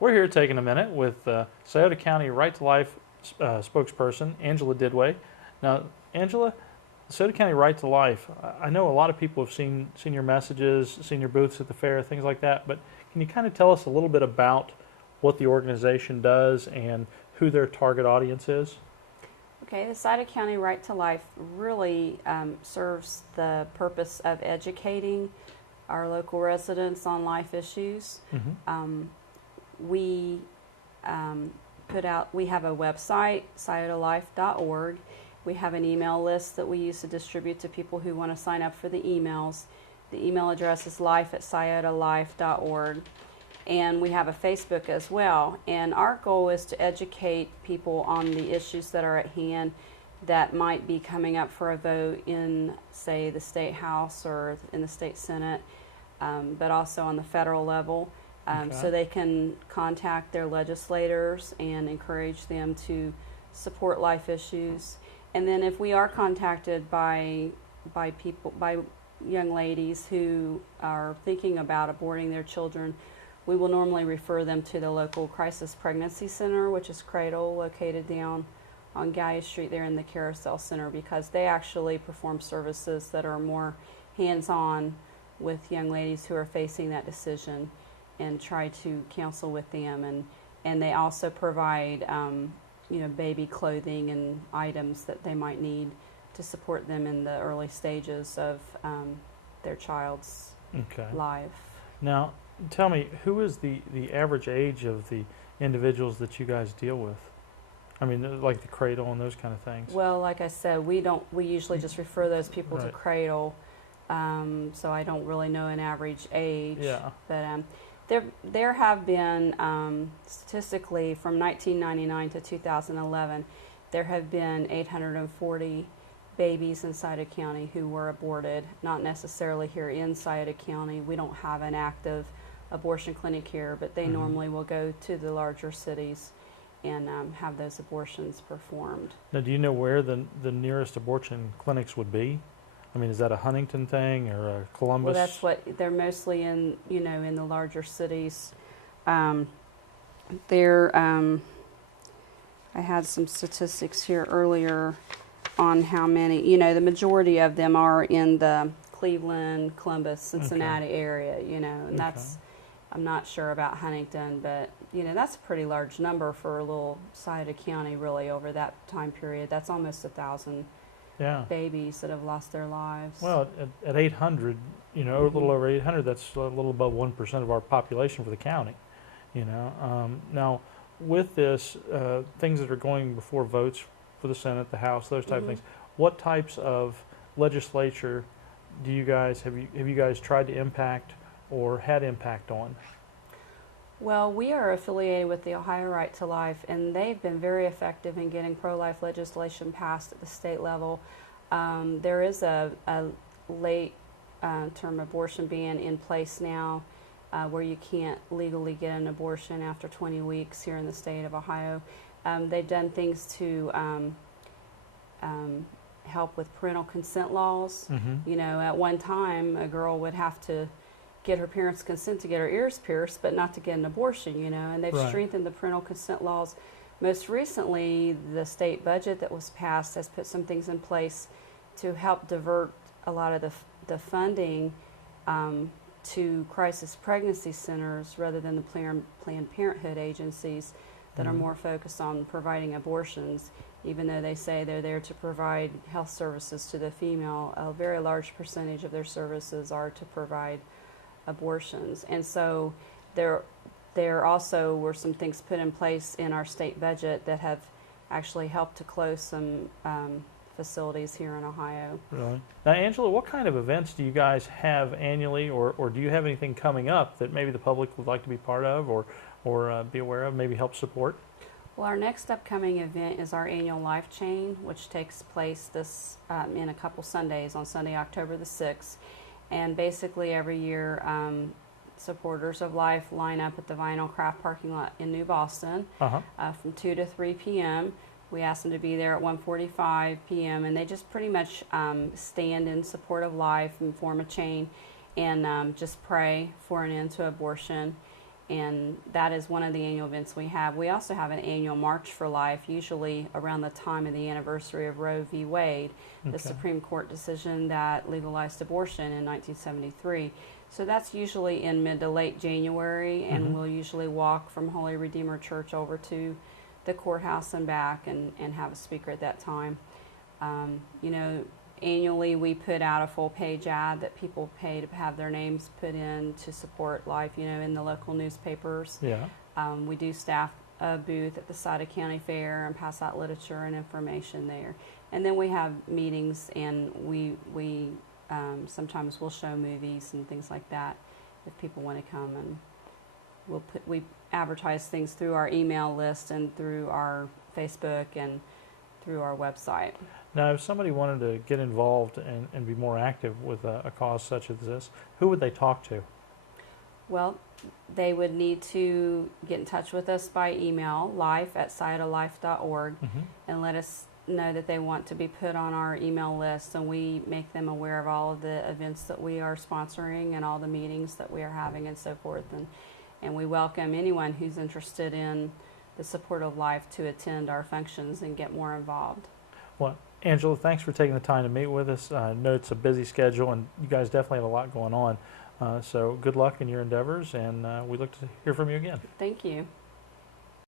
We're here taking a minute with Scioto County Right to Life spokesperson Angela Didway. Now, Angela, Scioto County Right to Life. I know a lot of people have seen your messages, seen your booths at the fair, things like that. But can you kind of tell us a little bit about what the organization does and who their target audience is? Okay, the Scioto County Right to Life really serves the purpose of educating our local residents on life issues. Mm-hmm. We we have a website, sciotolife.org. We have an email list that we use to distribute to people who want to sign up for the emails. The email address is life@sciotolife.org. And we have a Facebook as well. And our goal is to educate people on the issues that are at hand that might be coming up for a vote in, say, the State House or in the State Senate, but also on the federal level. So they can contact their legislators and encourage them to support life issues. And then if we are contacted by young ladies who are thinking about aborting their children, we will normally refer them to the local crisis pregnancy center, which is Cradle, located down on Gallia Street there in the Carousel Center, because they actually perform services that are more hands-on with young ladies who are facing that decision and try to counsel with them. And they also provide baby clothing and items that they might need to support them in the early stages of their child's life. Now, tell me, who is the average age of the individuals that you guys deal with? I mean, like the Cradle and those kind of things. Well, like I said, we usually just refer those people to Cradle, so I don't really know an average age. Yeah. But there have been, statistically, from 1999 to 2011, there have been 840 babies in Scioto County who were aborted, not necessarily here in Scioto County. We don't have an active abortion clinic here, but they normally will go to the larger cities and have those abortions performed. Now, do you know where the nearest abortion clinics would be? I mean, is that a Huntington thing or a Columbus? Well, that's what they're mostly in, in the larger cities. I had some statistics here earlier on how many, the majority of them are in the Cleveland, Columbus, Cincinnati area, and that's, I'm not sure about Huntington, but, that's a pretty large number for a little Scioto County, really, over that time period. That's almost 1,000 babies that have lost their lives. Well, at 800, a little over 800, that's a little above 1% of our population for the county, Now, with this, things that are going before votes for the Senate, the House, those type of things, what types of legislature do you guys, have you guys tried to impact or had impact on? Well, we are affiliated with the Ohio Right to Life, and they've been very effective in getting pro-life legislation passed at the state level. There is a late term abortion ban in place now, where you can't legally get an abortion after 20 weeks here in the state of Ohio. They've done things to help with parental consent laws. At one time, a girl would have to get her parents' consent to get her ears pierced, but not to get an abortion, and they've strengthened the parental consent laws. Most recently, the state budget that was passed has put some things in place to help divert a lot of the funding to crisis pregnancy centers rather than the Planned Parenthood agencies that are more focused on providing abortions. Even though they say they're there to provide health services to the female, a very large percentage of their services are to provide abortions. And so there also were some things put in place in our state budget that have actually helped to close some facilities here in Ohio. Really? Now, Angela, what kind of events do you guys have annually, or do you have anything coming up that maybe the public would like to be part of or be aware of, maybe help support? Well, our next upcoming event is our annual Life Chain, which takes place in a couple Sundays, on Sunday, October the 6th. And basically every year, supporters of life line up at the Vinyl Craft parking lot in New Boston from 2 to 3 p.m. We ask them to be there at 1:45 p.m. and they just pretty much stand in support of life and form a chain and just pray for an end to abortion. and that is one of the annual events we have. We also have an annual March for Life, usually around the time of the anniversary of Roe v. Wade, the Okay. Supreme Court decision that legalized abortion in 1973. So that's usually in mid to late January, and Mhm. we'll usually walk from Holy Redeemer Church over to the courthouse and back and have a speaker at that time. You know, annually we put out a full page ad that people pay to have their names put in to support life, you know, in the local newspapers. Yeah. We do staff a booth at the Sauter County Fair and pass out literature and information there. And then we have meetings, and we sometimes we'll show movies and things like that if people want to come, and we advertise things through our email list and through our Facebook and through our website. Now, if somebody wanted to get involved and be more active with a cause such as this, who would they talk to? Well, they would need to get in touch with us by email, life@scientalife.org, Mm-hmm. and let us know that they want to be put on our email list, and we make them aware of all of the events that we are sponsoring and all the meetings that we are having and so forth. And we welcome anyone who's interested in the support of life to attend our functions and get more involved. Well, Angela, thanks for taking the time to meet with us. I know it's a busy schedule, and you guys definitely have a lot going on. So good luck in your endeavors, and we look to hear from you again. Thank you.